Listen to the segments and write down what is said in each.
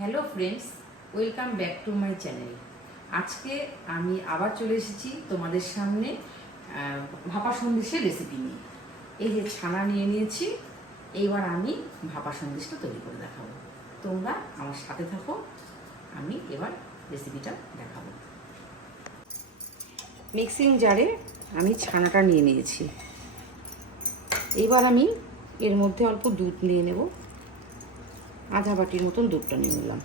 Hello friends, welcome back to my channel. আজকে আমি আবার চলে এসেছি তোমাদের সামনে ভাপা সন্দেশের রেসিপি নিয়ে। এই যে ছানা নিয়ে নিয়েছি, এইবার আমি ভাপা সন্দেশটা তৈরি করে দেখাবো। তোমরা আমার সাথে থাকো, আমি এবার রেসিপিটা দেখাবো। মিক্সিং জারে আমি ছানাটা নিয়ে নিয়েছি। এইবার আমি এর মধ্যে অল্প দুধ নিয়ে নেব, আধা বাটির মতন দুধটা নিয়ে নিলাম।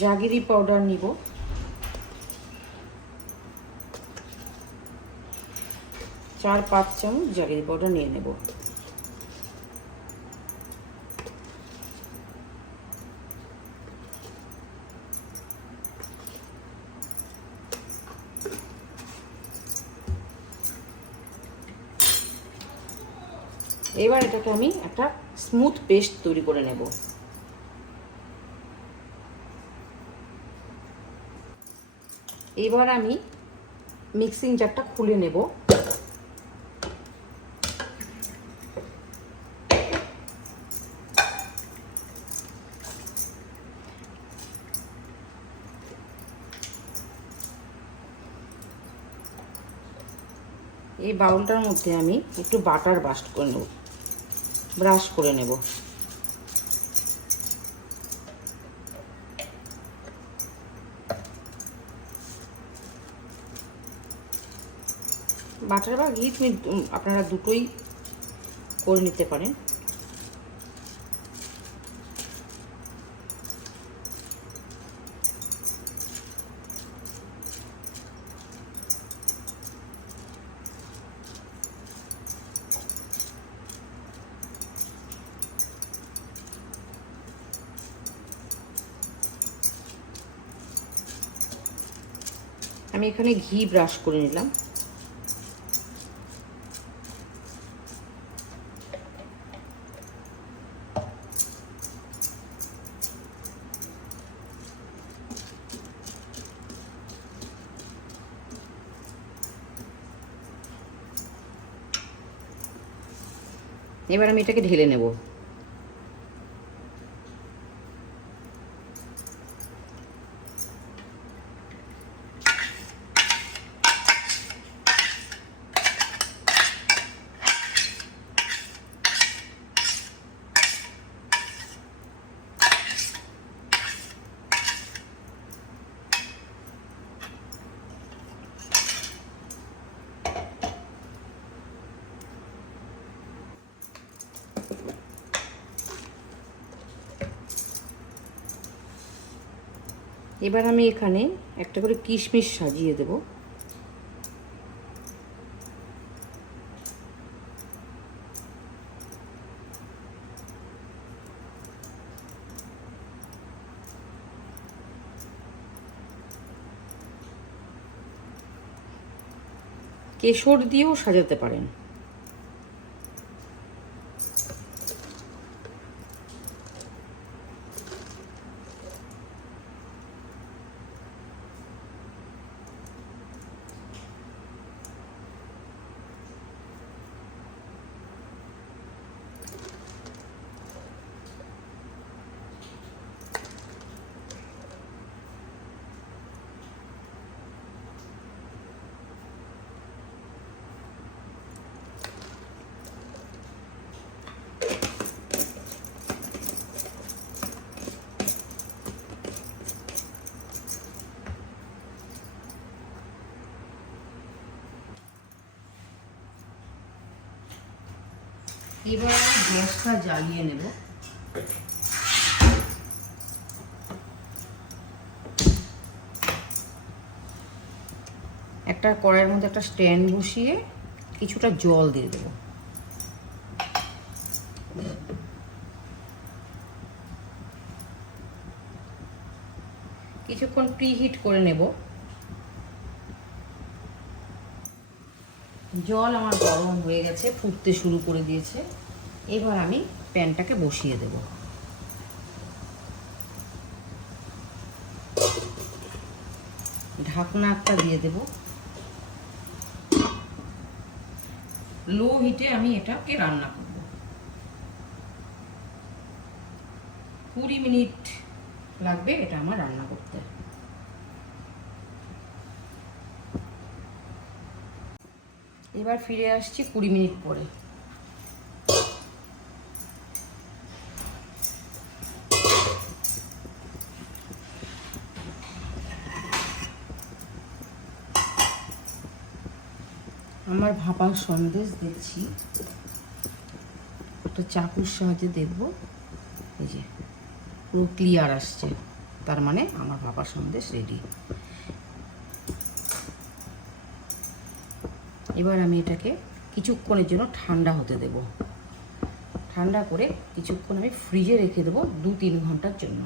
জাগিরি পাউডার নিব, 4-5 চামচ জাগিরি পাউডার নিয়ে নেব। এবার এটাকে আমি একটা স্মুথ পেস্ট তৈরি করে নেব। এবার আমি মিক্সিং জারটা খুলে নেব। এই বাউলটার মধ্যে আমি একটু বাটার ব্রাশ করে নেব। বাটার বা ঘি আপনারা দুটোই করে নিতে পারেন। আমি এখানে ঘি ব্রাশ করে নিলাম। এবার আমি এটাকে ঢেলে নেব। এবার আমি এখানে একটা করে কিশমিশ সাজিয়ে দেব। কেশর দিয়েও সাজাতে পারেন। এবার আমি গ্যাসটা জ্বালিয়ে নেব। একটা কড়াইয়ের মধ্যে একটা স্ট্যান্ড বসিয়ে কিছুটা জল দিয়ে দেব। কিছুক্ষণ প্রিহিট করে নেব। জল আমার গরম হয়ে গেছে, ফুটতে শুরু করে দিয়েছে। এবার আমি প্যানটাকে বসিয়ে দেব। ঢাকনা একটা দিয়ে দেব। লো হিটে আমি এটাকে রান্না করব। 20 মিনিট লাগবে এটা আমার রান্না করতে। এবার ফিরে আসছি 20 মিনিট পরে। আমার ভাপা সন্দেশ দেখছি, একটা চাকুর সাহায্যে দেখবো, এই যে পুরো ক্লিয়ার আসছে, তার মানে আমার ভাপা সন্দেশ রেডি। এবার আমি এটাকে কিছুক্ষণের জন্য ঠান্ডা হতে দেব। ঠান্ডা করে কিছুক্ষণ আমি ফ্রিজে রেখে দেবো 2-3 ঘন্টার জন্য।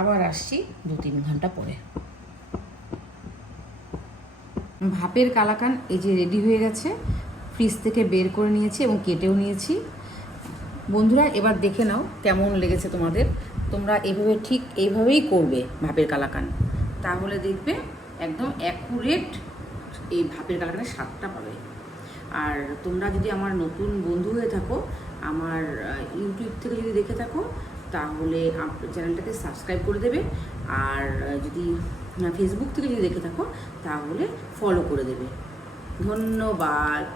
আবার আসছি 2-3 ঘন্টা পরে। ভাপের কালাকান এই যে রেডি হয়ে গেছে, ফ্রিজ থেকে বের করে নিয়েছি এবং কেটেও নিয়েছি। বন্ধুরা এবার দেখে নাও কেমন লেগেছে তোমাদের। তোমরা এভাবে ঠিক এইভাবেই করবে ভাপের কালাকান, তাহলে দেখবে একদম অ্যাকুরেট এই ভাপের কালাকানের স্বাদটা পাবে। আর তোমরা যদি আমার নতুন বন্ধু হয়ে থাকো, আমার ইউটিউব থেকে যদি দেখে থাকো, তাহলে চ্যানেলটাকে সাবস্ক্রাইব করে দেবে। আর যদি ফেসবুক থেকে যদি দেখে থাকো, তাহলে ফলো করে দেবে। ধন্যবাদ।